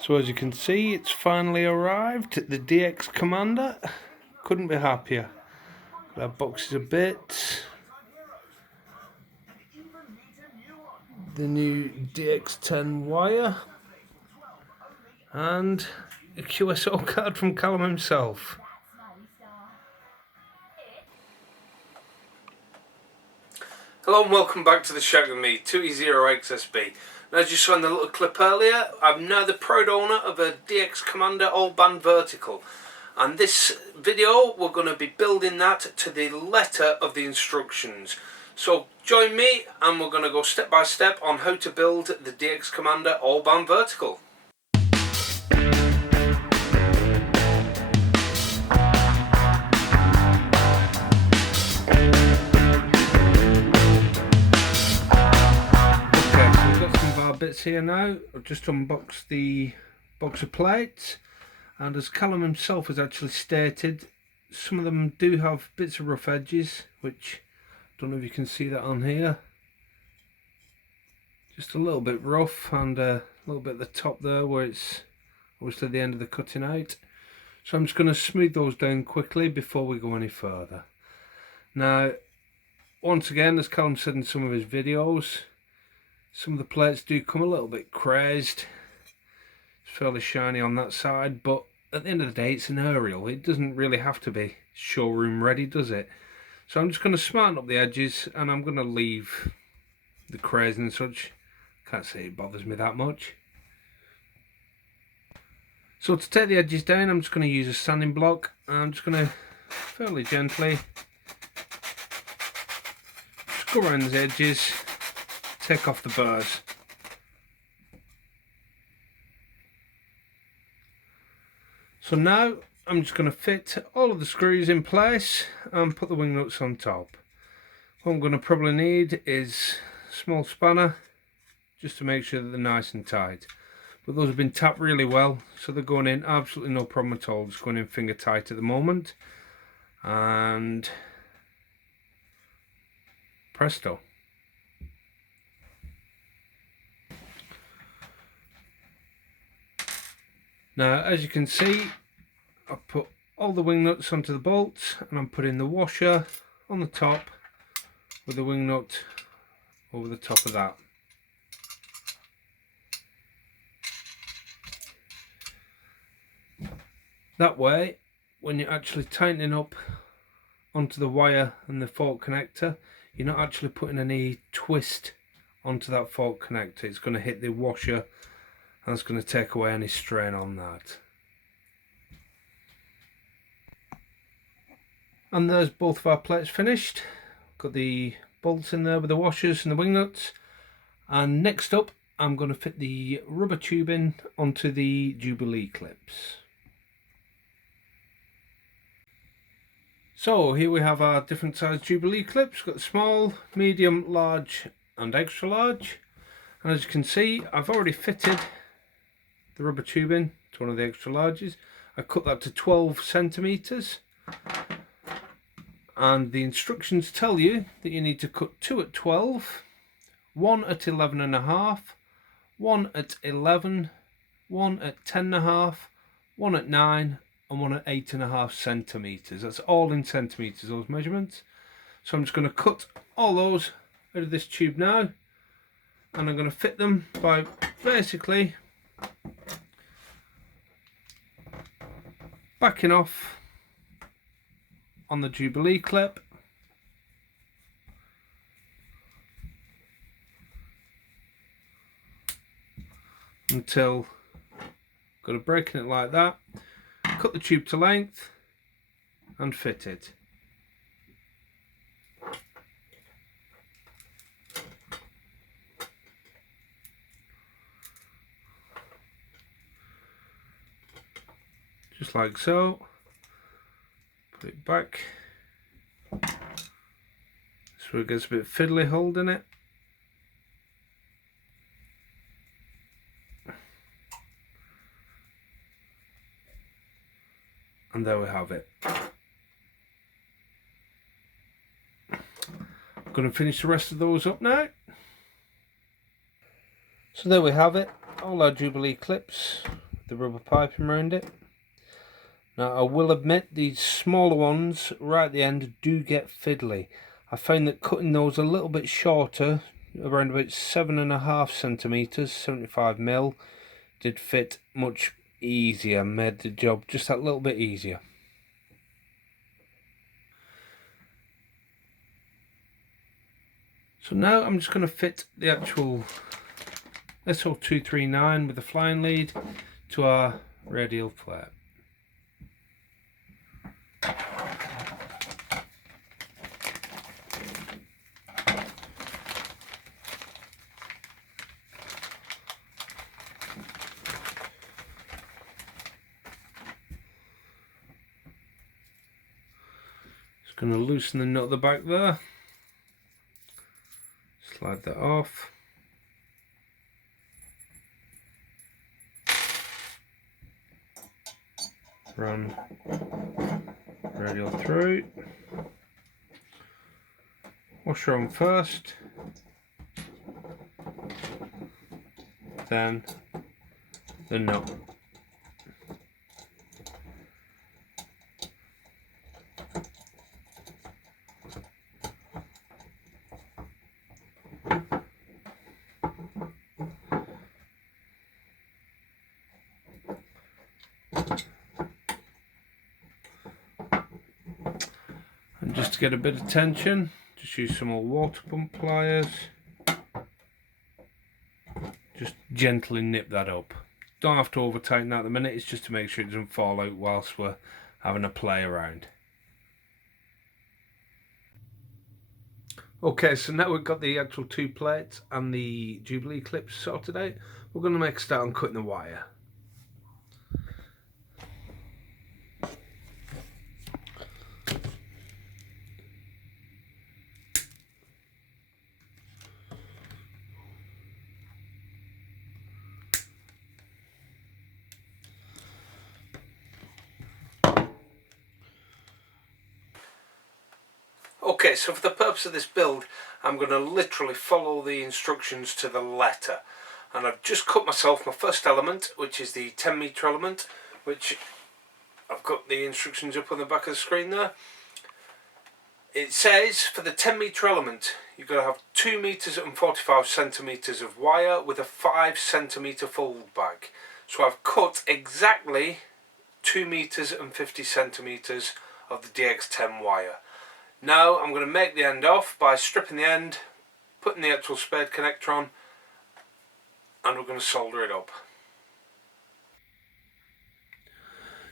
So as you can see, it's finally arrived at the DX Commander. Couldn't be happier. Got our boxes of bits, the new DX10 wire, and a QSO card from Callum himself. Hello and welcome back to the shack with me, 2E0XSB. And as you saw in the little clip earlier, I'm now the proud owner of a DX Commander all-band vertical. And this video, we're going to be building that to the letter of the instructions. So join me and we're going to go step by step on how to build the DX Commander all-band vertical. Bits here now. I've just unboxed the box of plates, and as Callum himself has actually stated, some of them do have bits of rough edges, which I don't know if you can see that on here, just a little bit rough, and a little bit at the top there where it's obviously the end of the cutting out. So I'm just going to smooth those down quickly before we go any further. Now once again, as Callum said in some of his videos, some of the plates do come a little bit crazed. It's fairly shiny on that side, but at the end of the day, it's an aerial. It doesn't really have to be showroom ready, does it? So I'm just going to smarten up the edges, and I'm going to leave the craze and such. Can't say it bothers me that much. So to take the edges down, I'm just going to use a sanding block. I'm just going to fairly gently just go around the edges, take off the burrs. So now I'm just going to fit all of the screws in place and put the wing nuts on top. What I'm going to probably need is a small spanner just to make sure that they're nice and tight. But those have been tapped really well, so they're going in absolutely no problem at all. Just going in finger tight at the moment, and presto. Now as you can see, I've put all the wing nuts onto the bolts, and I'm putting the washer on the top with the wing nut over the top of that. That way, when you're actually tightening up onto the wire and the fork connector, you're not actually putting any twist onto that fork connector. It's going to hit the washer, and it's going to take away any strain on that. And there's both of our plates finished. Got the bolts in there with the washers and the wing nuts. And next up, I'm going to fit the rubber tubing onto the Jubilee clips. So here we have our different size Jubilee clips. Got small, medium, large and extra large. And as you can see, I've already fitted the rubber tubing to one of the extra larges. I cut that to 12 centimeters, and the instructions tell you that you need to cut 2 at 12, 1 at 11.5, 1 at 11, 1 at 10.5, 1 at 9 and 1 at 8.5 centimeters. That's all in centimeters, those measurements. So I'm just going to cut all those out of this tube now, and I'm going to fit them by basically backing off on the Jubilee clip until got a break in it like that, cut the tube to length and fit it. Just like so. Put it back. So it gets a bit fiddly holding it. And there we have it. I'm going to finish the rest of those up now. So there we have it. All our Jubilee clips the rubber piping around it. Now I will admit these smaller ones right at the end do get fiddly. I found that cutting those a little bit shorter, around about 7.5 centimeters, 75mm, did fit much easier, made the job just that little bit easier. So now I'm just going to fit the actual SO239 with the flying lead to our radial plate. Just going to loosen the nut at the back there. Slide that off. Run radial through. Washer on first, then the nut. And just to get a bit of tension, just use some more water pump pliers. Just gently nip that up. Don't have to over tighten that at the minute, it's just to make sure it doesn't fall out whilst we're having a play around. Okay, so now we've got the actual two plates and the Jubilee clips sorted out, we're going to make a start on cutting the wire. Okay, so for the purpose of this build, I'm going to literally follow the instructions to the letter. And I've just cut myself my first element, which is the 10-metre element, which I've got the instructions up on the back of the screen there. It says for the 10-metre element, you've got to have 2 meters and 45 centimeters of wire with a 5 centimeter fold back. So I've cut exactly 2 meters and 50 centimeters of the DX10 wire. Now I'm going to make the end off by stripping the end, putting the actual spade connector on, and we're going to solder it up.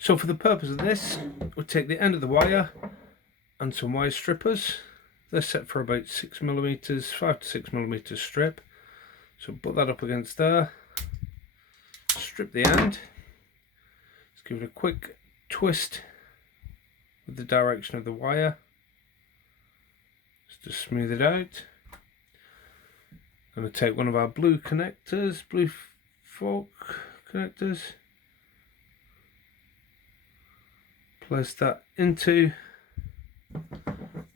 So for the purpose of this, we'll take the end of the wire and some wire strippers. They're set for about 6mm, 5 to 6mm strip. So put that up against there, strip the end, let's give it a quick twist with the direction of the wire. Just to smooth it out. I'm going to take one of our blue connectors, blue fork connectors, place that into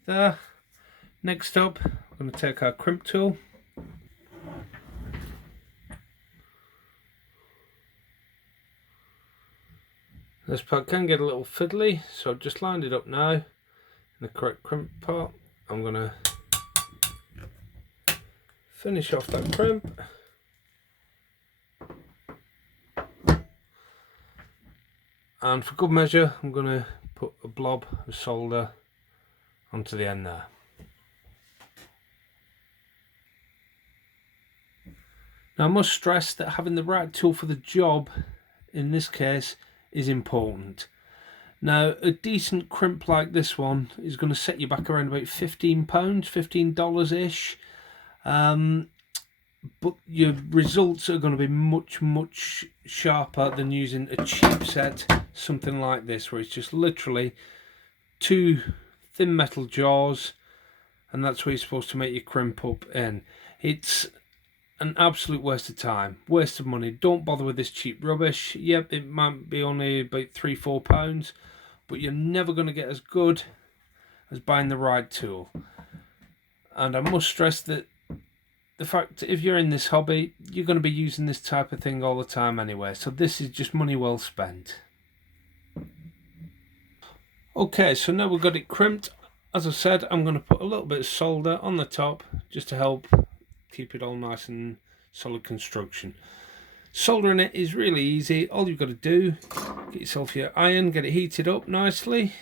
there. Next up, I'm going to take our crimp tool. This part can get a little fiddly, so I've just lined it up now in the correct crimp part. I'm going to finish off that crimp. And for good measure, I'm going to put a blob of solder onto the end there. Now I must stress that having the right tool for the job in this case is important. Now a decent crimp like this one is going to set you back around about £15, $15-ish, but your results are going to be much sharper than using a cheap set, something like this, where it's just literally 2 thin metal jaws, and that's where you're supposed to make your crimp up in. It's an absolute waste of time, waste of money. Don't bother with this cheap rubbish. Yep, it might be only about £3-4, but you're never going to get as good as buying the right tool. And I must stress that the fact if you're in this hobby, you're going to be using this type of thing all the time anyway, so this is just money well spent. Okay, so now we've got it crimped. As I said, I'm going to put a little bit of solder on the top just to help keep it all nice and solid construction. Soldering it is really easy. All you've got to do, get yourself your iron, get it heated up nicely.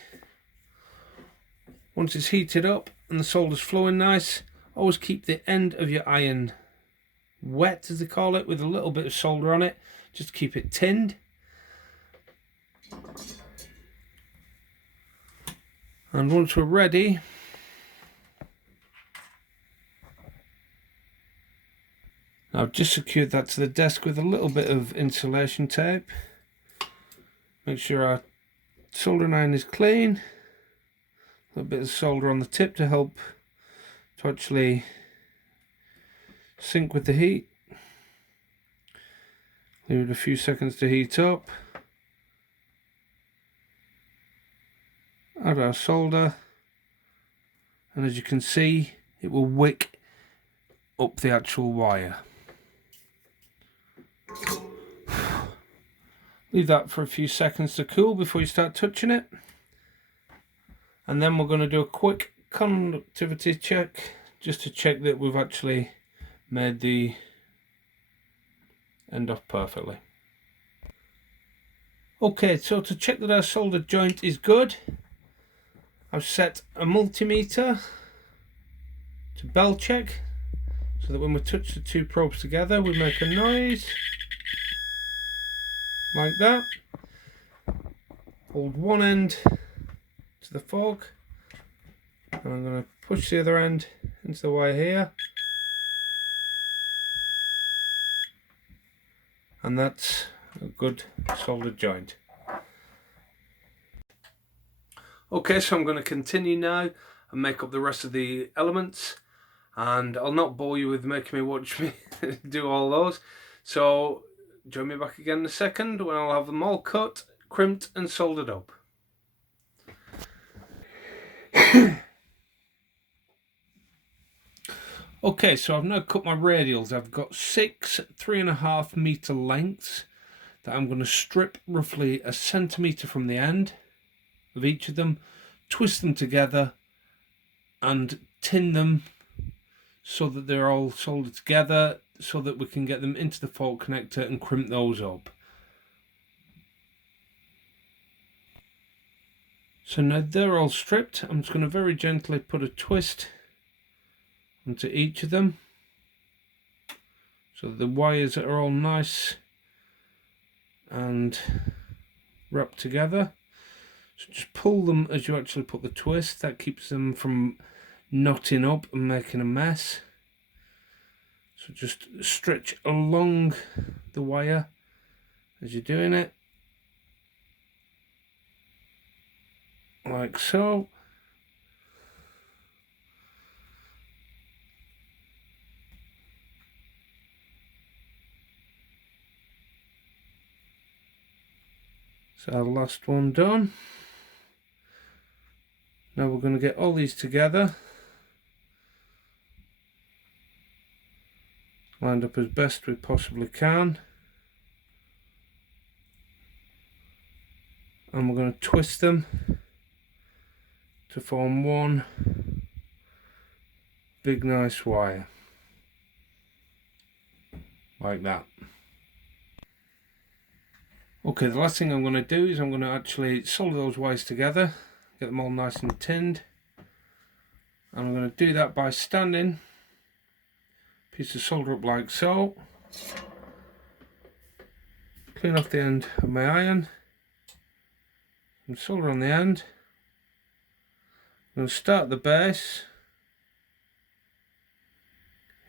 Once it's heated up and the solder's flowing nice, always keep the end of your iron wet, as they call it, with a little bit of solder on it, just to keep it tinned. And once we're ready, I've just secured that to the desk with a little bit of insulation tape. Make sure our soldering iron is clean. A little bit of solder on the tip to help to actually sync with the heat. Leave it a few seconds to heat up. Add our solder, and as you can see, it will wick up the actual wire. Leave that for a few seconds to cool before you start touching it, and then we're going to do a quick conductivity check just to check that we've actually made the end off perfectly. Okay, so to check that our solder joint is good, I've set a multimeter to bell check so that when we touch the two probes together we make a noise like that. Hold one end to the fork and I'm going to push the other end into the wire here, and that's a good soldered joint. Okay, so I'm going to continue now and make up the rest of the elements, and I'll not bore you with making me watch me do all those, so join me back again in a second when I'll have them all cut, crimped and soldered up. Okay, so I've now cut my radials. I've got 6 3.5 meter lengths that I'm going to strip roughly a centimetre from the end of each of them, twist them together and tin them so that they're all soldered together, so that we can get them into the fork connector and crimp those up. So now they're all stripped, I'm just going to very gently put a twist onto each of them so that the wires are all nice and wrapped together. So just pull them as you actually put the twist. That keeps them from knotting up and making a mess. So just stretch along the wire as you're doing it, like so. So our last one done. Now we're going to get all these together, lined up as best we possibly can, and we're going to twist them to form one big nice wire, like that. Okay, the last thing I'm going to do is I'm going to actually solder those wires together, get them all nice and tinned, and I'm going to do that by standing a piece of solder up like so, clean off the end of my iron, and solder on the end. I'm going to start at the base,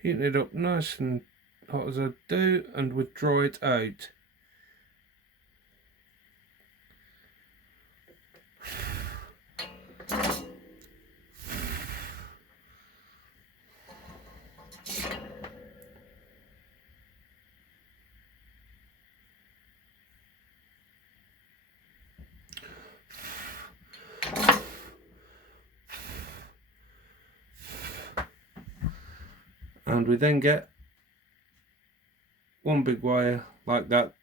heating it up nice and hot as I do, and withdraw it out. And we then get one big wire like that,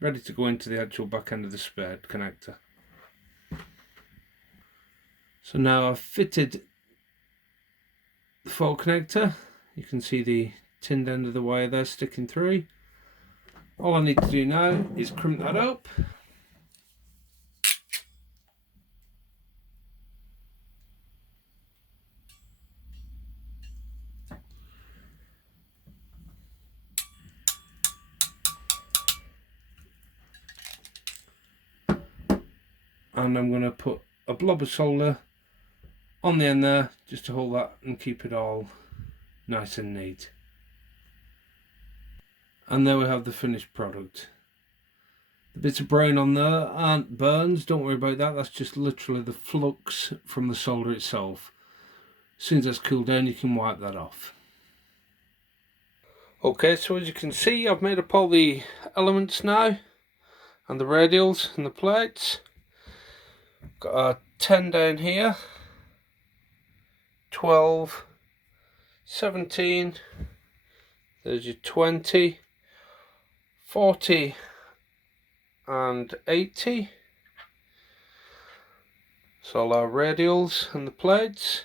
ready to go into the actual back end of the spare connector. So now I've fitted the fork connector. You can see the tinned end of the wire there sticking through. All I need to do now is crimp that up. And I'm going to put a blob of solder on the end there just to hold that and keep it all nice and neat. And there we have the finished product. The bits of brown on there aren't burns, don't worry about that, that's just literally the flux from the solder itself. As soon as that's cooled down you can wipe that off. Okay, so as you can see I've made up all the elements now, and the radials and the plates. Got a 10 down here, 12, 17, there's your 20, 40 and 80. So all our radials and the plates.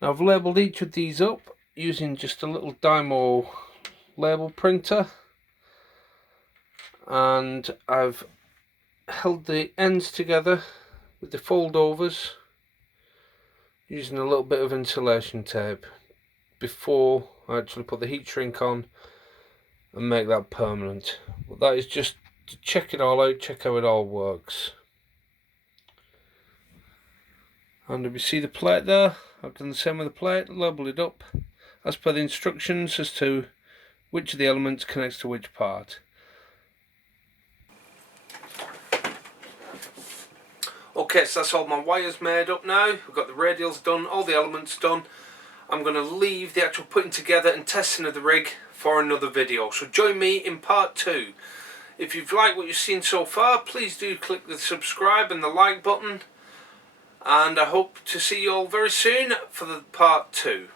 Now I've labelled each of these up using just a little Dymo label printer, and I've held the ends together with the foldovers using a little bit of insulation tape before I actually put the heat shrink on and make that permanent. But that is just to check it all out, check how it all works. And if you see the plate there, I've done the same with the plate, labelled it up as per the instructions as to which of the elements connects to which part. Okay, so that's all my wires made up now. We've got the radials done, all the elements done. I'm going to leave the actual putting together and testing of the rig for another video. So join me in part 2. If you've liked what you've seen so far, please do click the subscribe and the like button. And I hope to see you all very soon for the part 2.